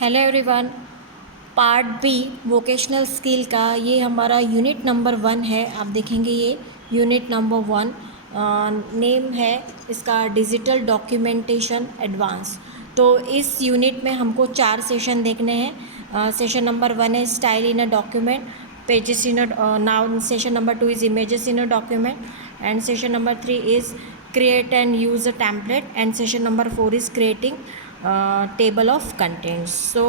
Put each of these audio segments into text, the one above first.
Hello everyone. Part B vocational skill का ये हमारा यूनिट नंबर 1 है। आप देखेंगे ये यूनिट नंबर 1 नेम है इसका डिजिटल डॉक्यूमेंटेशन एडवांस। तो इस यूनिट में हमको 4 सेशन देखने हैं। सेशन नंबर 1 है style in a document, pages in a now session number 2 is images in a document, and session number 3 is create and use a template, and session number 4 is creating table of contents. So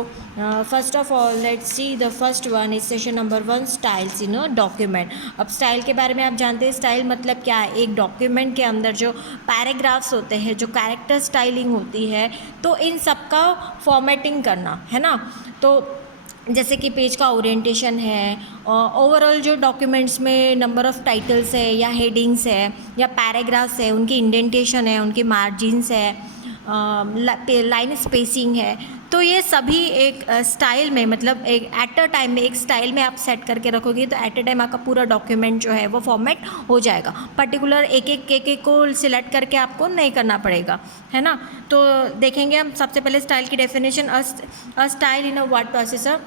first of all let's see the first one is session number 1 styles in a document. अब style के बारे में आप जानते हैं style मतलब क्या है। एक डॉक्यूमेंट के अंदर जो पैराग्राफ्स होते हैं, जो कैरेक्टर स्टाइलिंग होती है, तो इन सब का फॉर्मेटिंग करना है ना। तो जैसे कि पेज का ओरिएंटेशन है, ओवरऑल जो डॉक्यूमेंट्स में नंबर ऑफ़ टाइटल्स है या हेडिंग्स है या पैराग्राफ्स है, उनकी इंडेंटेशन है, उनकी मार्जिन्स है, लाइन स्पेसिंग है, तो ये सभी एक स्टाइल में मतलब एक एट अ टाइम में एक स्टाइल में आप सेट करके रखोगे तो एट अ टाइम आपका पूरा डॉक्यूमेंट जो है वो फॉर्मेट हो जाएगा। पर्टिकुलर एक एक को सिलेक्ट करके आपको नहीं करना पड़ेगा, है ना। तो देखेंगे हम सबसे पहले स्टाइल की definition. A style in a word processor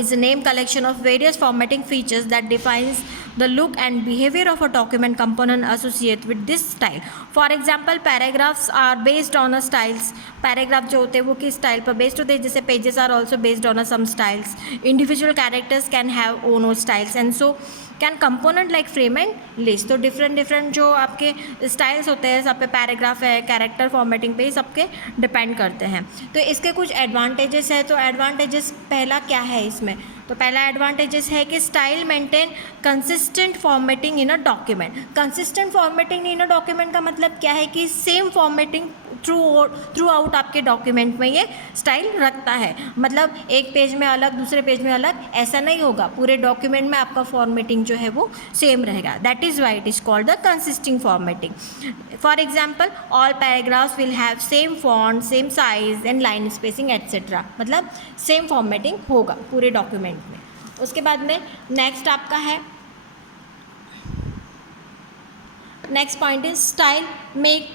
is a name collection of various formatting features that defines the look and behavior of a document component associated with this style. For example, paragraphs are based on a styles. Paragraph जो होते हैं वो किस style पर based होते हैं, जैसे pages are also based on some styles. Individual characters can have own styles and so can component like frame and list. तो डिफरेंट जो आपके स्टाइल्स होते हैं सब पे पैराग्राफ है, कैरेक्टर फॉर्मेटिंग पे सबके डिपेंड करते हैं. तो इसके कुछ एडवांटेजेस है. तो एडवांटेजेस पहला क्या है इसमें, तो पहला एडवांटेजेस है कि style maintain consistent formatting in a document. Consistent formatting in a document का मतलब क्या है कि सेम फॉर्मेटिंग थ्रू आउट आपके डॉक्यूमेंट में ये स्टाइल रखता है. मतलब एक पेज में अलग दूसरे पेज में अलग ऐसा नहीं होगा, पूरे डॉक्यूमेंट में आपका फॉर्मेटिंग जो है वो सेम रहेगा. That is why it is called the consisting formatting. For example all paragraphs will have same font, same size and line spacing etcetera. मतलब सेम फॉर्मेटिंग होगा पूरे डॉक्यूमेंट में. उसके बाद में नेक्स्ट आपका है, next point is style make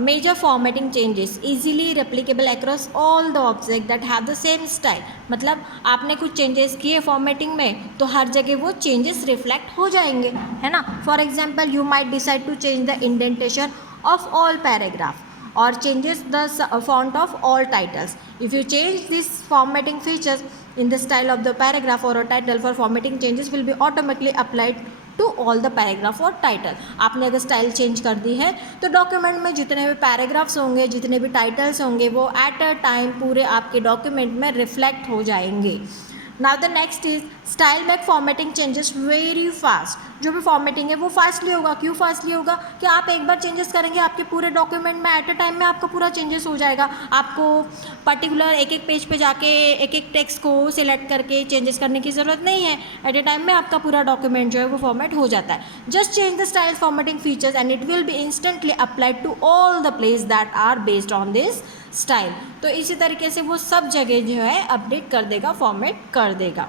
major formatting changes easily replicable across all the objects that have the same style. मतलब आपने कुछ चेंजेस किए फॉर्मेटिंग में तो हर जगह वो चेंजेस रिफ्लेक्ट हो जाएंगे, है ना. For example you might decide to change the indentation of all paragraph or changes the font of all titles. If you change these formatting features in the style of the paragraph or a title, for formatting changes will be automatically applied to all the paragraph और title. आपने अगर style change कर दी है तो document में जितने भी paragraphs होंगे, जितने भी टाइटल्स होंगे, वो एट अ टाइम पूरे आपके डॉक्यूमेंट में रिफ्लेक्ट हो जाएंगे. Now the next is style make formatting changes very fast. जो भी फॉर्मेटिंग है वो फास्टली होगा. क्यों फास्टली होगा कि आप एक बार चेंजेस करेंगे आपके पूरे डॉक्यूमेंट में एट अ टाइम में आपका पूरा चेंजेस हो जाएगा. आपको पर्टिकुलर एक एक पेज पे जाके एक एक टेक्स्ट को सिलेक्ट करके चेंजेस करने की ज़रूरत नहीं है. एट अ टाइम में आपका पूरा डॉक्यूमेंट जो है वो फॉर्मेट हो जाता है. Just change the style formatting features and it will be instantly applied to all the place that are based on this style. तो इसी तरीके से वो सब जगह जो है अपडेट कर देगा, फॉर्मेट कर देगा.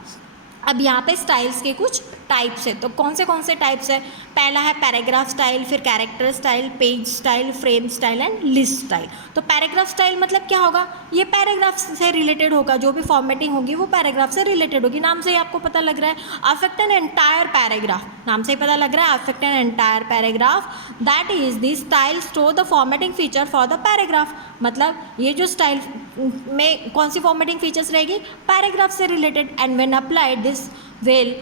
अब यहाँ पे स्टाइल्स के कुछ टाइप्स है. तो कौन से टाइप्स है, पहला है पैराग्राफ स्टाइल, फिर character style, page style, frame style and list style. तो पैराग्राफ स्टाइल मतलब क्या होगा, ये पैराग्राफ से रिलेटेड होगा. जो भी फॉर्मेटिंग होगी वो पैराग्राफ से रिलेटेड होगी. नाम से ही आपको पता लग रहा है, अफेक्ट एन एंटायर पैराग्राफ. नाम से ही पता लग रहा है affect an entire paragraph. That is the style store the formatting feature for the paragraph. मतलब ये जो स्टाइल में कौन सी फॉर्मेटिंग फीचर्स रहेगी, पैराग्राफ से related. And when applied this will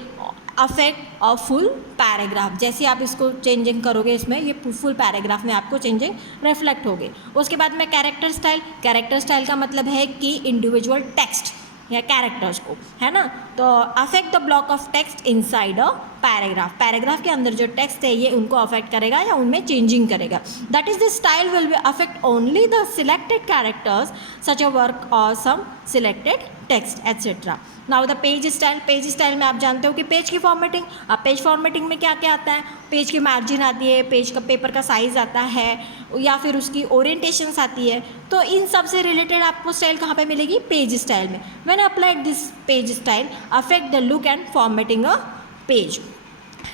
affect a full paragraph. जैसे आप इसको चेंजिंग करोगे इसमें ये फुल पैराग्राफ में आपको चेंजिंग रिफ्लेक्ट होगी. उसके बाद में कैरेक्टर स्टाइल. कैरेक्टर स्टाइल का मतलब है कि इंडिविजुअल टेक्स्ट या कैरेक्टर्स को, है ना. तो affect the block of text inside a paragraph. Paragraph के अंदर जो टेक्स्ट है ये उनको अफेक्ट करेगा या उनमें चेंजिंग करेगा. That is the style will be affect only the selected characters such a work और some selected text etcetera. Now the page style. Page style में आप जानते हो कि पेज की फॉर्मेटिंग. अब पेज फॉर्मेटिंग में क्या क्या आता है, पेज की मार्जिन आती है, पेज का पेपर का साइज़ आता है, या फिर उसकी ओरिएंटेशंस आती है. तो इन सब से रिलेटेड आपको स्टाइल कहाँ पे मिलेगी, पेज स्टाइल में. When applied this page style affect the look and formatting a page.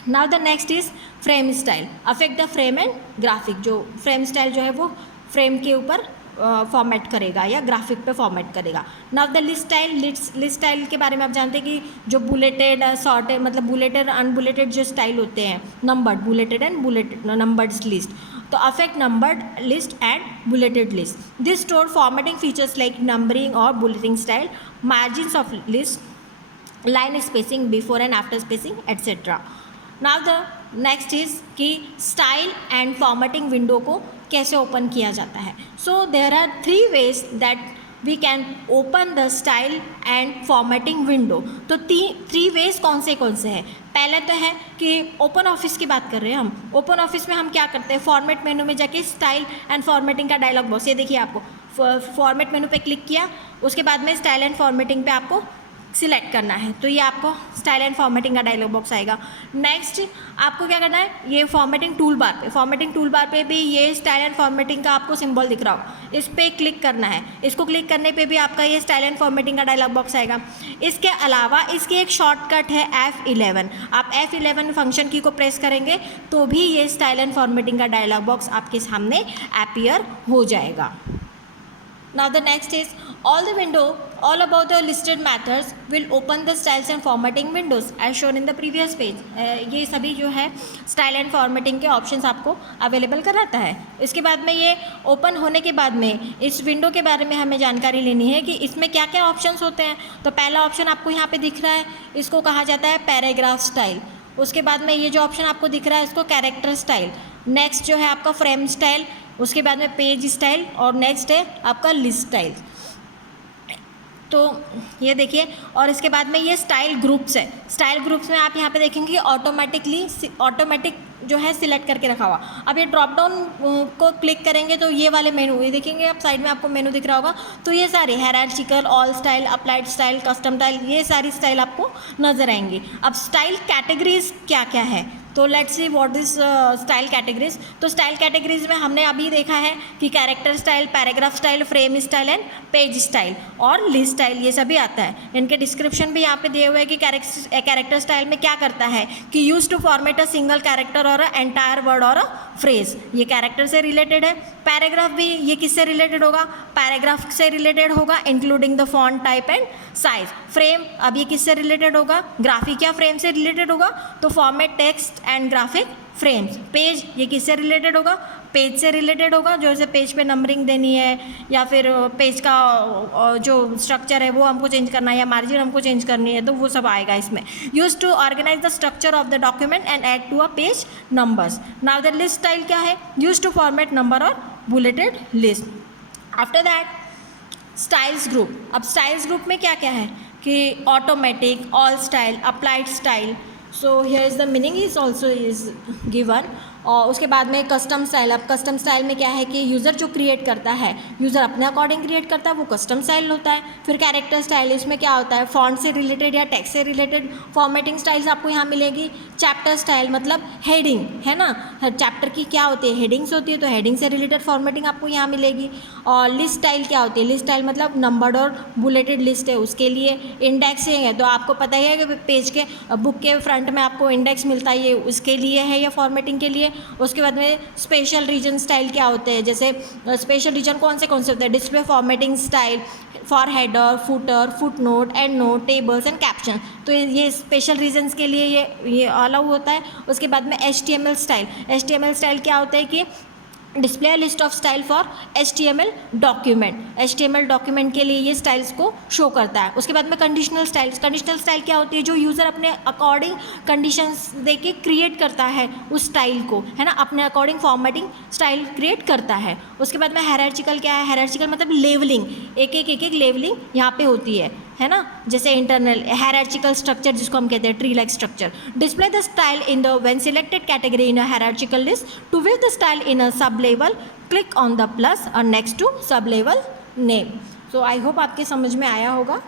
Now the next is frame style. Affect the frame and graphic. जो फ्रेम स्टाइल जो है वो फ्रेम के ऊपर फॉर्मेट करेगा या ग्राफिक पे फॉर्मेट करेगा। नाउ द लिस्ट स्टाइल के बारे में आप जानते हैं कि जो बुलेटेड सॉर्टेड मतलब बुलेटेड अनबुलेटेड जो स्टाइल होते हैं, numbered bulleted and bulleted numbered list, तो affect numbered list and bulleted list. This store formatting features like numbering और bulleting style, margins of list, line spacing, before and after spacing etcetera. Now the next is कि style and formatting window को कैसे open किया जाता है। So there are 3 ways that we can open the style and formatting window. तो 3 ways कौन से हैं? पहले तो है कि ओपन ऑफिस की बात कर रहे हैं हम। ओपन ऑफिस में हम क्या करते हैं, फॉर्मेट मेनू में जाके स्टाइल एंड फॉर्मेटिंग का डायलॉग बॉक्स, ये देखिए आपको फॉर्मेट मेनू पे क्लिक किया, उसके बाद में स्टाइल एंड फॉर्मेटिंग पे आपको सिलेक्ट करना है, तो ये आपको स्टाइल एंड फॉर्मेटिंग का डायलॉग बॉक्स आएगा। नेक्स्ट आपको क्या करना है, ये फॉर्मेटिंग टूल बार पे भी ये स्टाइल एंड फॉर्मेटिंग का आपको सिंबल दिख रहा हो, इस पर क्लिक करना है। इसको क्लिक करने पे भी आपका ये स्टाइल एंड फॉर्मेटिंग का डायलॉग बॉक्स आएगा। इसके अलावा इसकी एक शॉर्टकट है F11, आप F11 फंक्शन की को प्रेस करेंगे तो भी ये स्टाइल एंड फॉर्मेटिंग का डायलॉग बॉक्स आपके सामने अपीयर हो जाएगा। Now the next is all about the listed methods will open the styles and formatting windows as shown in the previous page। ये सभी जो है स्टाइल एंड फॉर्मेटिंग के ऑप्शंस आपको अवेलेबल कराता है। इसके बाद में ये ओपन होने के बाद में इस विंडो के बारे में हमें जानकारी लेनी है कि इसमें क्या क्या ऑप्शंस होते हैं। तो पहला ऑप्शन आपको यहाँ पे दिख रहा है, इसको कहा जाता है पैराग्राफ स्टाइल। उसके बाद में ये जो ऑप्शन आपको दिख रहा है इसको कैरेक्टर स्टाइल। नेक्स्ट जो है आपका फ्रेम स्टाइल, उसके बाद में पेज स्टाइल और नेक्स्ट है आपका लिस्ट स्टाइल। तो ये देखिए, और इसके बाद में ये स्टाइल ग्रुप्स है। स्टाइल ग्रुप्स में आप यहाँ पे देखेंगे ऑटोमेटिक जो है सिलेक्ट करके रखा हुआ। अब ये ड्रॉप डाउन को क्लिक करेंगे तो ये वाले मेनू, ये देखेंगे आप साइड में आपको मेनू दिख रहा होगा, तो ये सारे hierarchical, all style, applied style, custom style, ये सारी स्टाइल आपको नजर आएंगी। अब स्टाइल कैटेगरीज क्या क्या है, तो let's see what is style categories. तो स्टाइल कैटेगरीज में हमने अभी देखा है कि character style, paragraph style, frame style and page style और लिस्ट स्टाइल, ये सभी आता है। इनके डिस्क्रिप्शन भी यहाँ पे दिए हुए हैं कि कैरेक्टर स्टाइल में क्या करता है कि use to format a single character और अ एंटायर वर्ड और अ फ्रेज, ये कैरेक्टर से रिलेटेड है। पैराग्राफ भी ये किससे रिलेटेड होगा, पैराग्राफ से रिलेटेड होगा including the font type and size. Frame अब ये किससे रिलेटेड होगा, ग्राफिक या फ्रेम से रिलेटेड होगा, तो format text and graphic frames. Page ये किससे रिलेटेड होगा, पेज से रिलेटेड होगा, जो जैसे पेज पे नंबरिंग देनी है या फिर पेज का जो स्ट्रक्चर है वो हमको चेंज करना है या मार्जिन हमको चेंज करनी है, तो वो सब आएगा इसमें। Use to organize the structure of the document and add to a page numbers. Now the list style क्या है, यूज टू फॉर्मेट नंबर और bulleted list. After that styles group. अब स्टाइल्स ग्रुप में क्या क्या है कि automatic, all style, applied style, so here is the meaning is also is given. और उसके बाद में कस्टम स्टाइल। अब कस्टम स्टाइल में क्या है कि यूज़र जो क्रिएट करता है, यूज़र अपने अकॉर्डिंग क्रिएट करता है, वो कस्टम स्टाइल होता है। फिर कैरेक्टर स्टाइल, इसमें क्या होता है फॉन्ट से रिलेटेड या टेक्स्ट से रिलेटेड फॉर्मेटिंग स्टाइल्स आपको यहाँ मिलेगी। चैप्टर स्टाइल मतलब हेडिंग है ना, हर चैप्टर की क्या होती है, हेडिंग्स होती है, तो हेडिंग से रिलेटेड फॉर्मेटिंग आपको यहाँ मिलेगी। और लिस्ट स्टाइल क्या होती है, लिस्ट स्टाइल मतलब नंबर्ड और बुलेटेड लिस्ट है, उसके लिए इंडेक्सिंग है। तो आपको पता ही है कि पेज के बुक के फ्रंट में आपको इंडेक्स मिलता है, ये उसके लिए है या फॉर्मेटिंग के लिए। उसके बाद में स्पेशल रीजन स्टाइल क्या होते हैं, जैसे स्पेशल रीजन कौन से होते हैं, display formatting style for header, footer, foot note, and note, tables and caption, तो ये स्पेशल रीजन्स के लिए ये अलाउ होता है। उसके बाद में HTML स्टाइल। HTML स्टाइल क्या होता है कि display list of style for HTML document. HTML document के लिए ये स्टाइल्स को शो करता है। उसके बाद में कंडीशनल स्टाइल्स। कंडीशनल स्टाइल क्या होती है, जो यूज़र अपने अकॉर्डिंग कंडीशंस देके क्रिएट करता है उस स्टाइल को, है ना, अपने अकॉर्डिंग फॉर्मेटिंग स्टाइल क्रिएट करता है। उसके बाद में हायरार्चिकल क्या है, हायरार्चिकल मतलब लेवलिंग, एक एक लेवलिंग यहाँ पे होती है ना, जैसे इंटरनल हायरार्चिकल स्ट्रक्चर जिसको हम कहते हैं tree like structure. Display the style in the when selected category in a hierarchical list, to view the style in a sub level click on the plus और next to sub level name. So I hope आपके समझ में आया होगा।